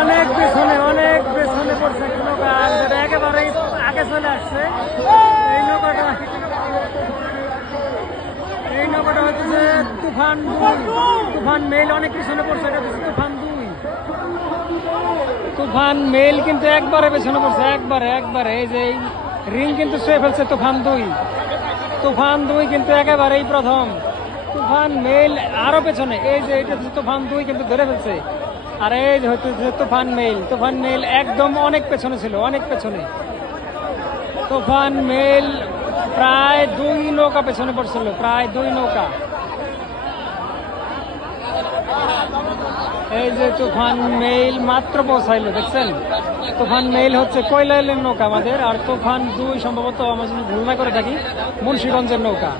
অনেক পেছনে পড়ছে নৌকা, যেটা একেবারেই আগে চলে আসছে। এই নৌকাটা হচ্ছে তুফান মেল, অনেক পিছনে পড়ছে। এটা হচ্ছে তুফান মেল কিন্তু একবারে পেছনে পড়ছে, একবারে। এই যে রিং কিন্তু ছুঁয়ে ফেলছে তুফান দুই কিন্তু একেবারেই প্রথম। তুফান মেল আরো পেছনে। এই যে এটা তুফান দুই কিন্তু ধরে ফেলছে। আর এই যে হচ্ছে তুফান মেল একদম অনেক পেছনে ছিল, অনেক পেছনে। তুফান মেল প্রায় 2 নৌকা পেছনে পড়ছিল, প্রায় 2 নৌকা। এই যে তুফান মেল মাত্র পৌঁছাইলো, দেখছেন? তুফান মেল হচ্ছে কৈলাইলের নৌকা আমাদের, আর তুফান দুই সম্ভবত আমরা যদি ভুল না করে থাকি মুন্সিগঞ্জের নৌকা।